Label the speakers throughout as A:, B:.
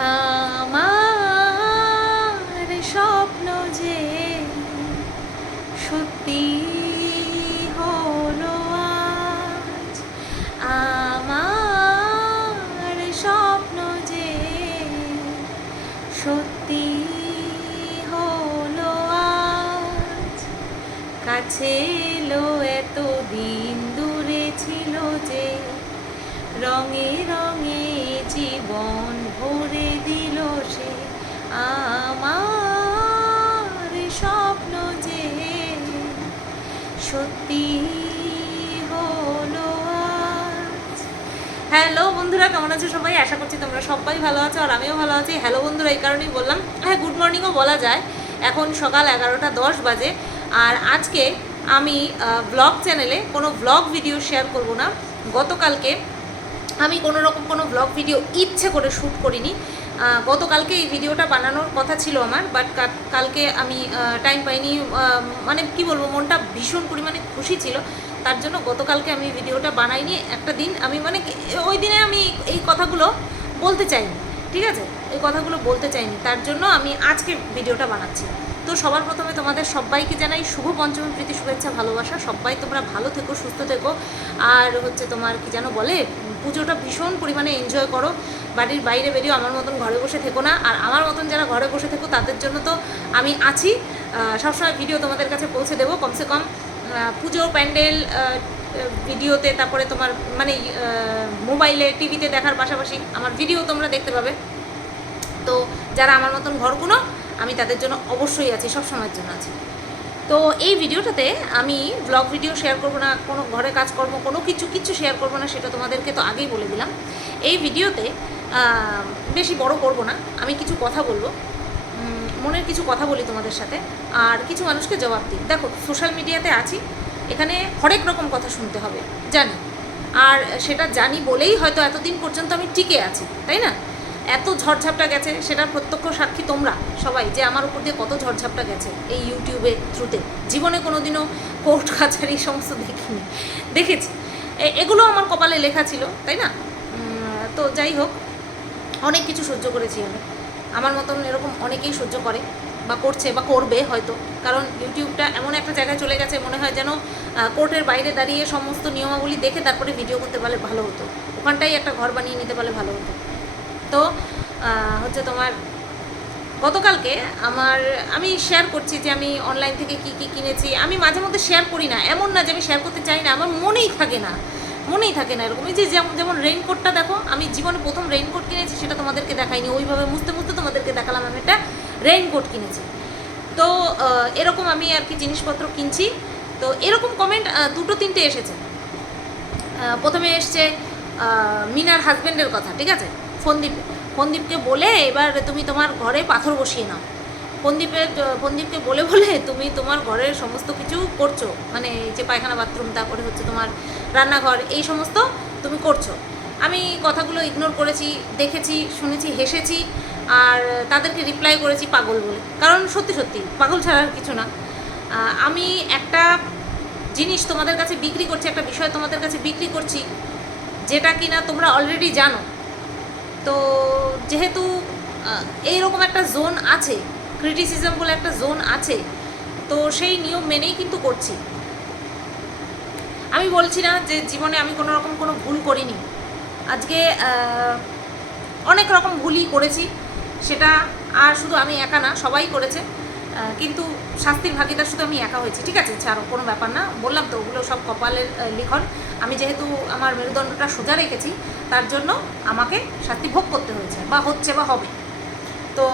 A: আমার স্বপ্ন যে সত্যি হলো আজ। আমার স্বপ্ন যে সত্যি হলো আজ। কাছে এলো এত দিন দূরে ছিল যে রঙে রঙে জীবন ভরে দিল সে। আমার স্বপ্ন যে সত্যি হলো হ্যালো বন্ধুরা, কেমন আছো সবাই? আশা করছি তোমরা সবাই ভালো আছো আর আমিও ভালো আছি। হ্যালো বন্ধুরা, এই কারণেই বললাম। হ্যাঁ গুড মর্নিংও বলা যায়। এখন সকাল এগারোটা দশ বাজে। আর আজকে আমি ব্লগ চ্যানেলে কোনো ব্লগ ভিডিও শেয়ার করব না। গতকালকে আমি কোনো রকম কোনো ব্লগ ভিডিও ইচ্ছে করে শ্যুট করিনি। গতকালকে এই ভিডিওটা বানানোর কথা ছিল আমার বাট কালকে আমি টাইম পাইনি মানে কি বলব, মনটা ভীষণ পরিমাণে খুশি ছিল। তার জন্য গতকালকে আমি ভিডিওটা বানাইনি, একটা দিন আমি মানে ওই দিনে আমি এই কথাগুলো বলতে চাইনি, ঠিক আছে? এই কথাগুলো বলতে চাইনি, তার জন্য আমি আজকে ভিডিওটা বানাচ্ছি। তো সবার প্রথমে তোমাদের সবাইকে জানাই শুভ পঞ্চমী, প্রীতি, শুভেচ্ছা, ভালোবাসা। সবাই তোমরা ভালো থেকো, সুস্থ থেকো। আর হচ্ছে তোমার কি যেন বলে, পুজোটা ভীষণ পরিমাণে এনজয় করো। বাড়ির বাইরে বেরিয়েও আমার মতন ঘরে বসে থেকো না। আর আমার মতন যারা ঘরে বসে থেকো, তাদের জন্য তো আমি আছি। সবসময় ভিডিও তোমাদের কাছে পৌঁছে দেবো, কমসে কম। পুজো, প্যান্ডেল ভিডিওতে, তারপরে তোমার মানে মোবাইলে টিভিতে দেখার পাশাপাশি আমার ভিডিও তোমরা দেখতে পাবে। তো যারা আমার মতন ঘরগুলো আমি তাদের জন্য অবশ্যই আছি সব সময়ের জন্য আছি। তো এই ভিডিওটাতে আমি ব্লগ ভিডিও শেয়ার করব না, কোনো ঘরে কাজকর্ম, কোনো কিছু কিছু শেয়ার করব না, সেটা তোমাদেরকে তো আগেই বলে দিলাম। এই ভিডিওতে বেশি বড় করব না, আমি কিছু কথা বলব মনের কিছু কথা বলি তোমাদের সাথে, আর কিছু মানুষকে জবাব দিই। দেখো সোশ্যাল মিডিয়াতে আছি, এখানে হরেক রকম কথা শুনতে হবে, জানি। আর সেটা জানি বলেই হয়তো এতদিন পর্যন্ত আমি টিকে আছি, তাই না? এত ঝড়ঝাপটা গেছে, সেটার প্রত্যক্ষ সাক্ষী তোমরা সবাই, যে আমার উপর দিয়ে কত ঝড়ঝাপটা গেছে এই ইউটিউবের থ্রুতে জীবনে কোনোদিনও কোর্ট কাছারি সমস্ত দেখিনি। দেখেছি। এগুলো আমার কপালে লেখা ছিল, তাই না? তো যাই হোক, অনেক কিছু সহ্য করেছি আমি। আমার মতন এরকম অনেকেই সহ্য করে, বা করছে, বা করবে হয়তো। কারণ ইউটিউবটা এমন একটা জায়গায় চলে গেছে, মনে হয় যেন কোর্টের বাইরে দাঁড়িয়ে সমস্ত নিয়মাবলী দেখে তারপরে ভিডিও করতে পারলে ভালো হতো। ওখানটাই একটা ঘর বানিয়ে নিতে পারলে ভালো হতো। তো হচ্ছে তোমার গতকালকে আমার, আমি শেয়ার করছি যে আমি অনলাইন থেকে কি কি কিনেছি। আমি মাঝে মধ্যে শেয়ার করি না, এমন না যে আমি শেয়ার করতে চাই না, আমার মনেই থাকে না, মনেই থাকে না এরকম এই যে যেমন যেমন রেইনকোটটা দেখো, আমি জীবনে প্রথম রেইনকোট কিনেছি, সেটা তোমাদেরকে দেখাইনি, ওইভাবে মুছতে মুছতে তোমাদেরকে দেখালাম আমি একটা রেইনকোট কিনেছি। তো এরকম আমি আর কি জিনিসপত্র কিনছি। তো, এরকম কমেন্ট দুটো, তিনটে এসেছে। প্রথমে এসছে মিনার হাজবেন্ডের কথা, ঠিক আছে? ফন্দীপ, ফন্দীপকে বলে এবার তুমি তোমার ঘরে পাথর বসিয়ে নাও। ফন্দীপের, ফন্দীপকে বলে বলে তুমি তোমার ঘরের সমস্ত কিছু করছ মানে যে পায়খানা বাথরুম, তারপরে হচ্ছে তোমার রান্নাঘর, এই সমস্ত তুমি করছ। আমি কথাগুলো ইগনোর করেছি, দেখেছি, শুনেছি, হেসেছি, আর তাদেরকে রিপ্লাই করেছি পাগল বলে। কারণ সত্যি সত্যি, পাগল ছাড়া কিছু না। আমি একটা জিনিস তোমাদের কাছে বিক্রি করছি, একটা বিষয় তোমাদের কাছে বিক্রি করছি, যেটা কিনা তোমরা অলরেডি জানো। তো যেহেতু এইরকম একটা জোন আছে ক্রিটিসিজম বলে একটা জোন আছে, তো সেই নিয়ম মেনেই কিন্তু করছি। আমি বলছি না যে জীবনে আমি কোনো রকম কোনো ভুল করিনি। আজকে অনেক রকম ভুলই করেছি, সেটা আর শুধু আমি একা না, সবাই করেছে কিন্তু শাস্তির ভাগিদার শুধু আমি একা হয়েছি, ঠিক আছে? ছাড়ো, কোনো ব্যাপার না। বললাম তো, ওগুলো সব কপালের লিখন। আমি যেহেতু আমার মেরুদণ্ডটা সোজা রেখেছি, তার জন্য আমাকে শাস্তি ভোগ করতে হয়েছে, বা হচ্ছে বা হবে। তো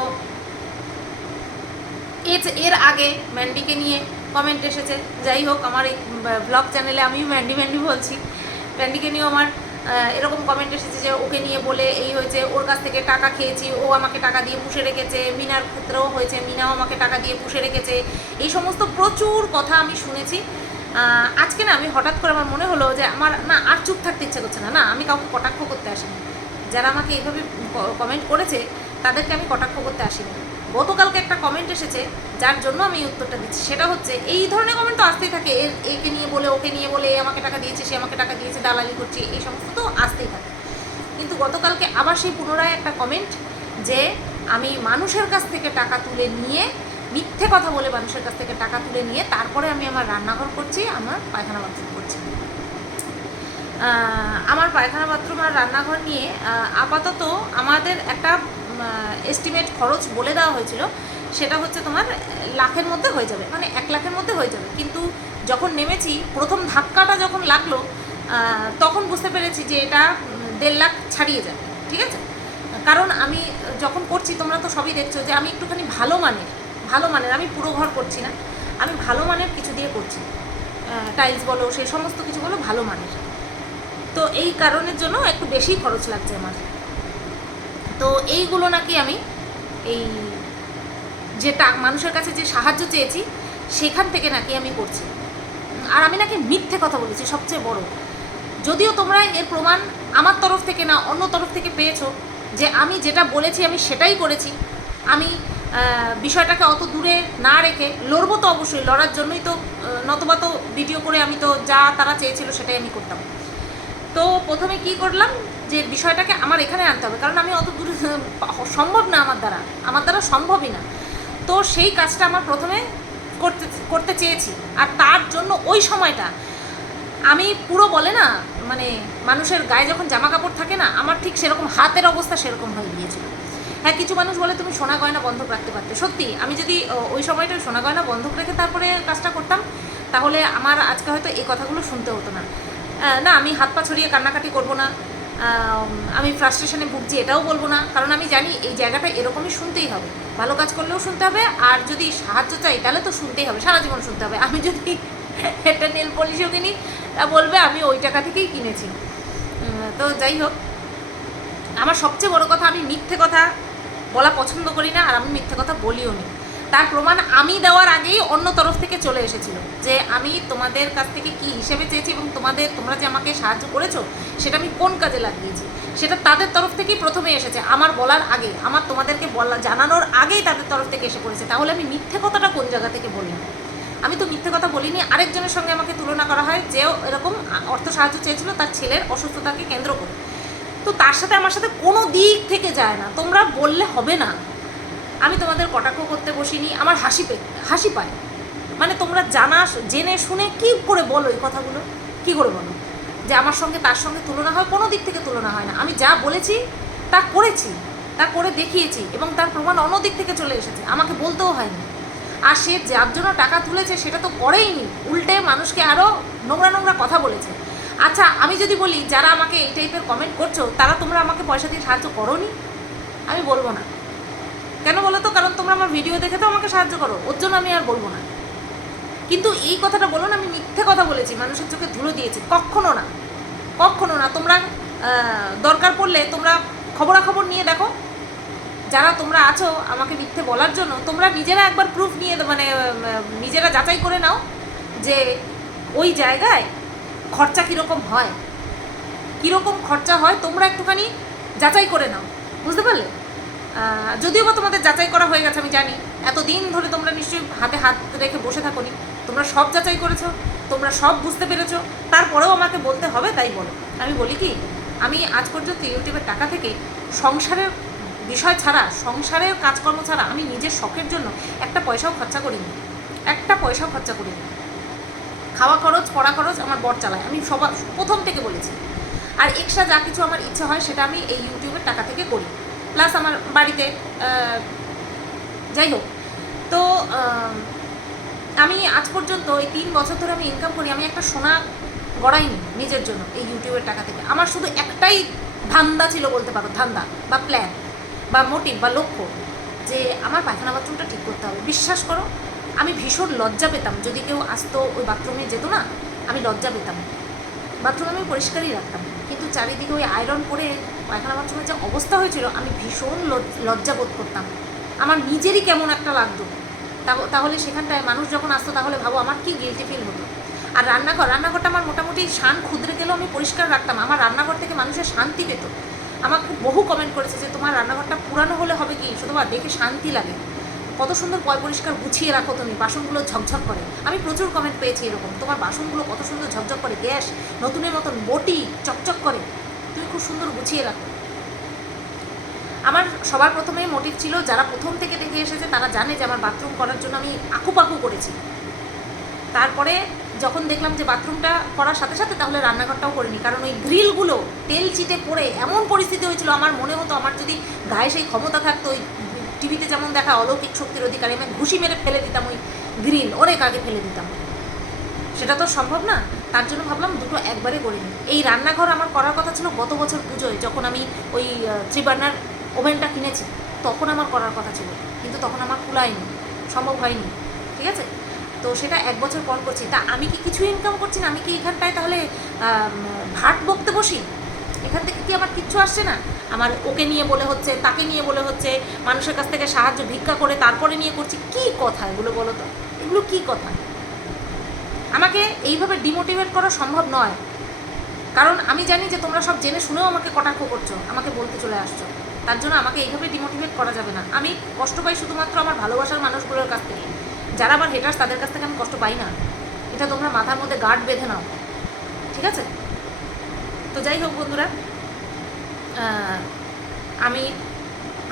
A: এর আগে ম্যান্ডিকে নিয়ে কমেন্ট এসেছে। যাই হোক, আমার এই ব্লগ চ্যানেলে আমিও ম্যান্ডি ম্যান্ডি বলছি। ম্যান্ডিকে নিয়েও আমার এরকম কমেন্ট এসেছে যে ওকে নিয়ে বলে এই হয়েছে, ওর কাছ থেকে টাকা খেয়েছি, ও আমাকে টাকা দিয়ে পুষে রেখেছে, মিনার ক্ষেত্রেও হয়েছে, মিনাও আমাকে টাকা দিয়ে পুষে রেখেছে। এই সমস্ত প্রচুর কথা আমি শুনেছি। আজকে না আমি হঠাৎ করে আমার মনে হলো যে আমার না আর চুপ থাকতে ইচ্ছে করছে না না আমি কাউকে কটাক্ষ করতে আসিনি। যারা আমাকে এইভাবে কমেন্ট করেছে, তাদেরকে আমি কটাক্ষ করতে আসিনি। গতকালকে একটা কমেন্ট এসেছে, যার জন্য আমি উত্তরটা দিচ্ছি। সেটা হচ্ছে, এই ধরনের কমেন্ট তো আসতেই থাকে। এর, একে নিয়ে বলে, ওকে নিয়ে বলে, এ আমাকে টাকা দিয়েছে, সে আমাকে টাকা দিয়েছে, দালালি করছে, এই সমস্ত তো আসতেই থাকে। কিন্তু গতকালকে আবার সেই পুনরায় একটা কমেন্ট যে, আমি মানুষের কাছ থেকে টাকা তুলে নিয়ে, মিথ্যে কথা বলে মানুষের কাছ থেকে টাকা তুলে নিয়ে, তারপরে আমি আমার রান্নাঘর করছি, আমার পায়খানা বাথরুম করছি। আমার পায়খানা বাথরুম আর রান্নাঘর নিয়ে আপাতত আমাদের একটা এস্টিমেট খরচ বলে দেওয়া হয়েছিল, সেটা হচ্ছে তোমার লাখের মধ্যে হয়ে যাবে মানে এক লাখের মধ্যে হয়ে যাবে। কিন্তু যখন নেমেছি, প্রথম ধাক্কাটা যখন লাগল তখন বুঝতে পেরেছি যে এটা দেড় লাখ ছাড়িয়ে যাবে, ঠিক আছে? কারণ আমি যখন করছি, তোমরা তো সবই দেখছ যে আমি একটুখানি ভালো মানের ভালো মানের, আমি পুরো ঘর করছি না, আমি ভালো মানের কিছু দিয়ে করছি। টাইলস বলো সেই সমস্ত কিছু বলো, ভালো মানের। তো এই কারণের জন্য একটু বেশি খরচ লাগছে আমার। তো এইগুলো নাকি আমি এই যেটা মানুষের কাছে যে সাহায্য চেয়েছি, সেখান থেকে নাকি আমি করছি। আর আমি নাকি মিথ্যে কথা বলেছি, সবচেয়ে বড়। যদিও তোমরা এর প্রমাণ আমার তরফ থেকে না, অন্য তরফ থেকে পেয়েছ যে আমি যেটা বলেছি, আমি সেটাই করেছি। আমি বিষয়টাকে অত দূরে না রেখে লড়বো তো অবশ্যই, লড়ার জন্যই তো নতবা তো ভিডিও করে আমি তো যা তারা চেয়েছিল সেটাই আমি করতাম। তো প্রথমে কি করলাম যে বিষয়টাকে আমার এখানে আনতে হবে, কারণ আমি অত দূরে সম্ভব না আমার দ্বারা আমার দ্বারা সম্ভবই না। তো সেই কাজটা আমার প্রথমে করতে করতে চেয়েছি। আর তার জন্য ওই সময়টা আমি পুরো বলে না মানে মানুষের গায়ে যখন জামা কাপড় থাকে না, আমার ঠিক সেরকম হাতের অবস্থা সেরকম হয়ে গিয়েছিল। হ্যাঁ কিছু মানুষ বলে তুমি সোনা গয়না বন্ধক রাখতে পারতে। সত্যি, আমি যদি ওই সময়টা সোনা গয়না বন্ধক রেখে তারপরে কাজটা করতাম, তাহলে আমার আজকে হয়তো এই কথাগুলো শুনতে হতো না। না, আমি হাত পা ছড়িয়ে কান্নাকাটি করব না। আমি ফ্রাস্ট্রেশনে ভুগছি, এটাও বলব না। কারণ আমি জানি এই জায়গাটা এরকমই শুনতেই হবে। ভালো কাজ করলেও শুনতে হবে, আর যদি সাহায্য চাই, তাহলে তো শুনতেই হবে, সারা জীবন শুনতে হবে। আমি যদি একটা নেল পলিশও কিনি, তা বলবে আমি ওই টাকা থেকেই কিনেছি। তো যাই হোক, আমার সবচেয়ে বড় কথা, আমি মিথ্যে কথা বলা পছন্দ করি না, আর আমি মিথ্যে কথা বলিও নি। তার প্রমাণ আমি দেওয়ার আগেই অন্য তরফ থেকে চলে এসেছিল যে আমি তোমাদের কাছ থেকে কি হিসেবে চেয়েছি এবং তোমাদের, তোমরা যে আমাকে সাহায্য করেছ, সেটা আমি কোন কাজে লাগিয়েছি? সেটা তাদের তরফ থেকেই প্রথমে এসেছে। আমার বলার আগে, আমার তোমাদেরকে বলা, জানানোর আগেই তাদের তরফ থেকে এসে পড়েছে। তাহলে আমি মিথ্যে কথাটা কোন জায়গা থেকে বললাম? আমি তো মিথ্যে কথা বলিনি। আরেকজনের সঙ্গে আমাকে তুলনা করা হয় যেও এরকম অর্থ সাহায্য চেয়েছিল, তার ছেলের অসুস্থতাকে কেন্দ্র করে। তো তার সাথে আমার সাথে কোনো দিক থেকে যায় না। তোমরা বললে হবে না। আমি তোমাদের কটাক্ষ করতে বসিনি, আমার হাসি পে, হাসি পায়। মানে তোমরা জানা, জেনে, শুনে কি করে বলো এই কথাগুলো? কি করে বলো? যে আমার সঙ্গে, তার সঙ্গে তুলনা হয়, কোনো দিক থেকে তুলনা হয় না। আমি যা বলেছি, তা করেছি, তা করে দেখিয়েছি এবং তার প্রমাণ অন্য দিক থেকে চলে এসেছে। আমাকে বলতেও হয়নি। আর সে যার জন্য টাকা তুলেছে, সেটা তো করেইনি। উল্টে মানুষকে আরও নোংরা নোংরা কথা বলেছে। আচ্ছা আমি যদি বলি, যারা আমাকে এই টাইপের কমেন্ট করছ, তারা তোমরা আমাকে পয়সা দিয়ে সাহায্য করোনি? আমি বলব না। কেন বলো তো? কারণ তোমরা আমার ভিডিও দেখে তো আমাকে সাহায্য করো। ওর জন্য আমি আর বলব না। কিন্তু এই কথাটা বলো না, আমি মিথ্যে কথা বলেছি। মানুষের চোখে ধুলো দিয়েছি। কখনো না। কখনো না। তোমরা দরকার পড়লে তোমরা খবরাখবর নিয়ে দেখো। যারা তোমরা আছো আমাকে মিথ্যে বলার জন্য, তোমরা নিজেরা একবার প্রুফ নিয়ে মানে নিজেরা যাচাই করে নাও যে ওই জায়গায় খরচা কীরকম হয়। কীরকম খরচা হয় তোমরা একটুখানি যাচাই করে নাও। বুঝতে পারলে? যদিও বা তোমাদের যাচাই করা হয়ে গেছে, আমি জানি। এতদিন ধরে তোমরা নিশ্চয়ই হাতে হাত রেখে বসে থাকোনি। তোমরা সব যাচাই করেছ, তোমরা সব বুঝতে পেরেছ, তারপরেও আমাকে বলতে হবে, তাই বলো। আমি বলি কি, আমি আজ পর্যন্ত ইউটিউবের টাকা থেকে সংসারের বিষয় ছাড়া, সংসারের কাজকর্ম ছাড়া আমি নিজের শখের জন্য একটা পয়সাও খরচা করিনি। একটা পয়সাও খরচা করিনি। খাওয়া খরচ, পড়া খরচ আমার বর চালায়। আমি সবার, প্রথম থেকে বলেছি। আর এক্সট্রা যা কিছু আমার ইচ্ছে হয়, সেটা আমি এই ইউটিউবের টাকা থেকে করি। প্লাস আমার বাড়িতে যাই হোক। তো আমি আজ পর্যন্ত এই তিন বছর ধরে আমি ইনকাম করি, আমি একটা সোনা গড়াইনি নিজের জন্য এই ইউটিউবের টাকা থেকে। আমার শুধু একটাই ধান্দা ছিল বলতে পারো, ধান্দা বা প্ল্যান বা মোটিভ বা লক্ষ্য যে আমার পায়খানা বাথরুমটা ঠিক করতে হবে। বিশ্বাস করো, আমি ভীষণ লজ্জা পেতাম। যদি কেউ আসতো ওই বাথরুমে যেত না, আমি লজ্জা পেতাম। বাথরুম আমি পরিষ্কারই রাখতাম। চারিদিকে ওই আয়রন করে পায়খানা বাথরুমের যে অবস্থা হয়েছিল, আমি ভীষণ লজ- লজ্জা বোধ করতাম। আমার নিজেরই কেমন একটা লাগতো। তাহলে সেখানটায় মানুষ যখন আসতো, তাহলে ভাবো আমার কি গিলটি ফিল হতো। আর রান্নাঘর রান্নাঘরটা আমার মোটামুটি শান ক্ষুদ্রে গেলেও আমি পরিষ্কার রাখতাম। আমার রান্নাঘর থেকে মানুষের শান্তি পেত। আমাকে বহু কমেন্ট করেছে যে, তোমার রান্নাঘরটা পুরানো হলে হবে কি? শুধু দেখে শান্তি লাগে। কত সুন্দর পয় পরিষ্কার গুছিয়ে রাখো তুমি, বাসনগুলো ঝকঝক করে। আমি প্রচুর কমেন্ট পেয়েছি এরকম। তোমার বাসনগুলো কত সুন্দর ঝকঝক করে, গ্যাস, নতুনের মতন বটি চকচক করে। তুমি খুব সুন্দর গুছিয়ে রাখো। আমার সবার প্রথমেই মোটিভ ছিল, যারা প্রথম থেকে দেখে এসেছে, তারা জানে যে আমার বাথরুম করার জন্য আমি আকুপাকু করেছি। তারপরে যখন দেখলাম যে বাথরুমটা করার সাথে সাথে, তাহলে রান্নাঘরটাও করিনি। কারণ ওই গ্রিলগুলো তেল চিটে পড়ে এমন পরিস্থিতি হয়েছিল, আমার মনে হতো আমার যদি গায়ে সেই ক্ষমতা থাকতো, ওই টিভিতে যেমন দেখা অলৌকিক শক্তির অধিকারী, আমি ঘুষি মেরে ফেলে দিতাম ওই গ্রিল, অনেক আগে ফেলে দিতাম। সেটা তো সম্ভব না, তার জন্য ভাবলাম দুটো একবারে করে নিই। এই রান্নাঘর আমার করার কথা ছিল গত বছর পুজোয়, যখন আমি ওই থ্রি বার্নার ওভেনটা কিনেছি, তখন আমার করার কথা ছিল, কিন্তু তখন আমার কুলায়নি সম্ভব হয়নি, ঠিক আছে? তো সেটা এক বছর পর করছি। তা আমি কি কিছু ইনকাম করছি না? আমি কি এখানটায় তাহলে ভাট বকতে বসি? এখান থেকে কি আমার কিচ্ছু আসছে না? আমার ওকে নিয়ে বলে হচ্ছে, তাকে নিয়ে বলে হচ্ছে, মানুষের কাছ থেকে সাহায্য, ভিক্ষা করে তারপরে নিয়ে করছি, কি কথা এগুলো বলো তো? এগুলো কি কথা? আমাকে এইভাবে ডিমোটিভেট করা সম্ভব নয়। কারণ আমি জানি যে তোমরা সব জেনে শুনেও আমাকে কটাক্ষ করছ, আমাকে বলতে চলে আসছো। তার জন্য আমাকে এইভাবে ডিমোটিভেট করা যাবে না। আমি কষ্ট পাই শুধুমাত্র আমার ভালোবাসার মানুষগুলোর কাছ থেকে। যারা আমার হেটার্স তাদের কাছ থেকে আমি কষ্ট পাই না। এটা তোমরা মাথার মধ্যে গার্ড বেঁধে নাও। ঠিক আছে? তো যাই হোক বন্ধুরা আমি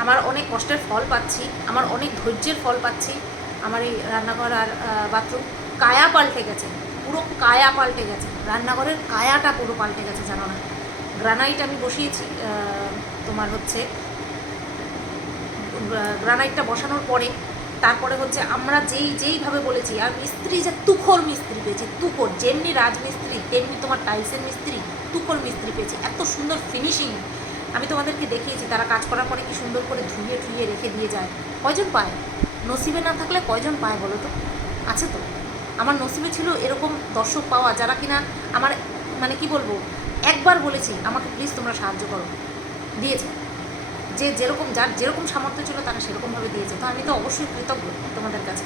A: আমার অনেক কষ্টের ফল পাচ্ছি, আমার অনেক ধৈর্যের ফল পাচ্ছি। আমার এই রান্নাঘর আর বাথরুম কায়া পাল্টে গেছে, পুরো কায়া পাল্টে গেছে। রান্নাঘরের কায়াটা পুরো পাল্টে গেছে, জানো না। গ্রানাইট আমি বসিয়েছি তোমার হচ্ছে গ্রানাইটটা বসানোর পরে, তারপরে হচ্ছে আমরা যেই, যেইভাবে বলেছি, আর মিস্ত্রি যে তুখর মিস্ত্রি পেয়েছি, তুখর, যেমনি রাজমিস্ত্রি, তেমনি তোমার টাইলসের মিস্ত্রি, তুখর মিস্ত্রি পেয়েছি। এত সুন্দর ফিনিশিং আমি তোমাদেরকে দেখিয়েছি, তারা কাজ করার পরে কি সুন্দর করে ধুয়ে ধুয়ে রেখে দিয়ে যায়। কয়জন পায়? নসিবে না থাকলে কয়জন পায় বলো তো? আছে তো? আমার নসিবে ছিল এরকম দর্শক পাওয়া যারা কিনা আমার মানে কি বলব, একবার বলেছি, আমাকে প্লিজ তোমরা সাহায্য করো। দিয়েছে। যে যেরকম, যার যেরকম সামর্থ্য ছিল তারা সেরকমভাবে দিয়েছে। তো আমি তো অবশ্যই কৃতজ্ঞ তোমাদের কাছে।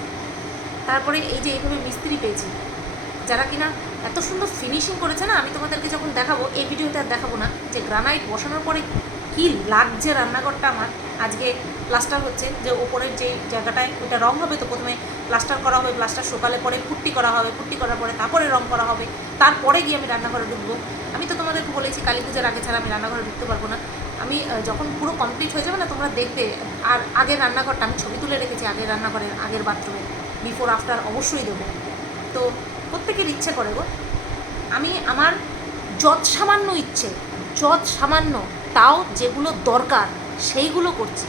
A: তারপরে এই যে এইভাবে মিস্ত্রি পেয়েছি যারা কিনা এত সুন্দর ফিনিশিং করেছে না, আমি তোমাদেরকে যখন দেখাবো, এই ভিডিওতে আর দেখাবো না যে গ্রানাইট বসানোর পরে কি লাগছে রান্নাঘরটা আমার। আজকে প্লাস্টার হচ্ছে যে ওপরের যে জায়গাটায় ওইটা রং হবে, তো প্রথমে প্লাস্টার করা হবে প্লাস্টার সকালে পরে পুট্টি করা হবে, পুট্টি করার পরে তারপরে রং করা হবে, তারপরে গিয়ে আমি রান্নাঘরে ঢুকবো। আমি তো তোমাদেরকে বলেছি, কালী পুজোর আগে ছাড়া আমি রান্নাঘরে ঢুকতে পারব না। আমি যখন পুরো কমপ্লিট হয়ে যাবে না, তোমরা দেখবে, আর আগের রান্নাঘরটা আমি ছবি তুলে রেখেছি আগের রান্নাঘরের আগের বাথরুমে বিফোর আফটার অবশ্যই দেবো। তো প্রত্যেকের ইচ্ছে করে গো। আমি আমার যত সামান্য ইচ্ছে, যত সামান্য, তাও যেগুলো দরকার, সেইগুলো করছি।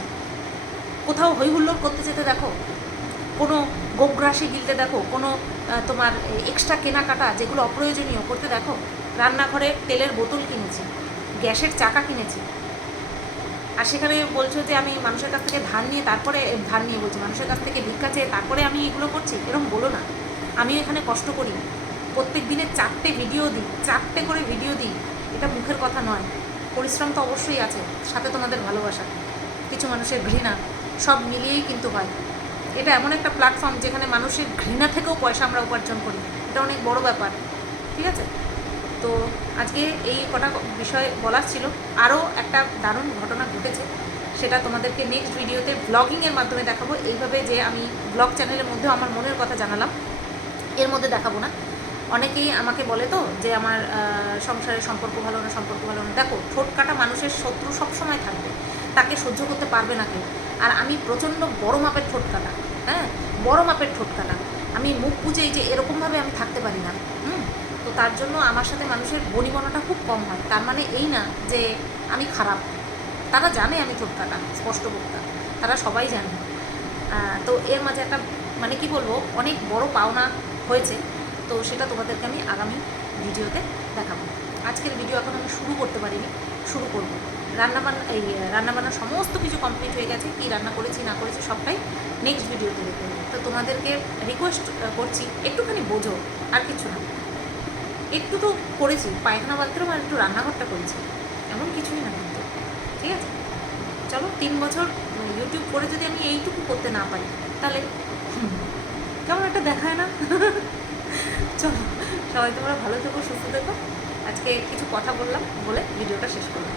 A: কোথাও হইহুল্লোড় করতে যেতে দেখো, কোনো গোগ্রাসে গিলতে দেখো, কোনো তোমার এক্সট্রা কেনাকাটা যেগুলো অপ্রয়োজনীয় করতে দেখো, রান্নাঘরে তেলের বোতল কিনেছি, গ্যাসের চাকা কিনেছি। আর সেখানে বলছো যে আমি মানুষের কাছ থেকে ধান নিয়ে তারপরে ধান নিয়ে বলছি, মানুষের কাছ থেকে ভিক্ষা চেয়ে তারপরে আমি এগুলো করছি? এরকম বলো না। আমিও এখানে কষ্ট করি। প্রত্যেক দিনে চারটে ভিডিও দিই, চারটে করে ভিডিও দিই। এটা মুখের কথা নয়। পরিশ্রম তো অবশ্যই আছে, সাথে তোমাদের ভালোবাসা। কিছু মানুষের ঘৃণা, সব মিলিয়েই কিন্তু হয়। এটা এমন একটা প্ল্যাটফর্ম যেখানে মানুষের ঘৃণা থেকেও পয়সা আমরা উপার্জন করি। এটা অনেক বড় ব্যাপার, ঠিক আছে? তো আজকে এই কটা বিষয় বলার ছিল। আরও একটা দারুণ ঘটনা ঘটেছে, সেটা তোমাদেরকে নেক্সট ভিডিওতে ব্লগিংয়ের মাধ্যমে দেখাবো। এইভাবে যে আমি ব্লগ চ্যানেলের মধ্যেও আমার মনের কথা জানালাম। এর মধ্যে দেখাবো না। অনেকেই আমাকে বলে তো যে আমার সংসারের সম্পর্ক ভালো না, সম্পর্ক ভালো না। দেখো, ঠোঁট কাটা মানুষের শত্রু সবসময় থাকবে। তাকে সহ্য করতে পারবে না কেউ। আর আমি প্রচণ্ড বড় মাপের ঠোঁট কাটা হ্যাঁ? বড় মাপের ঠোঁট কাটা। আমি মুখ বুঝে এই যে এরকমভাবে আমি থাকতে পারি না, হুম? তো তার জন্য আমার সাথে মানুষের বনিবনাটা খুব কম হয়। তার মানে এই না যে আমি খারাপ। তারা জানে আমি ঠোঁট কাটা, স্পষ্ট বক্তা। তারা সবাই জানে। তো এর মাঝে একটা মানে কি বলব, অনেক বড় পাওনা হয়েছে, তো সেটা তোমাদেরকে আমি আগামী ভিডিওতে দেখাবো। আজকের ভিডিও এখন আমি শুরু করতে পারিনি, শুরু করব। রান্নাবান্না এই রান্নাবান্না সমস্ত কিছু কমপ্লিট হয়ে গেছে, কি রান্না করেছি, না করেছি, সবটাই নেক্সট ভিডিওতে হবে। তো তোমাদেরকে রিকোয়েস্ট করছি, একটুখানি বোঝো, আর কিছু না। একটু তো করেছি, পায়খানা বাথরুম আর একটু রান্নাঘরটা করেছি, এমন কিছুই না কিন্তু, ঠিক আছে? চলো, তিন বছর ইউটিউব করে যদি আমি এইটুকু করতে না পারি, তাহলে কেমন একটা দেখায় না। চলো, সবাই তোমরা ভালো থেকো, সুস্থ থেকো। আজকে কিছু কথা বললাম, বলে ভিডিওটা শেষ করলাম।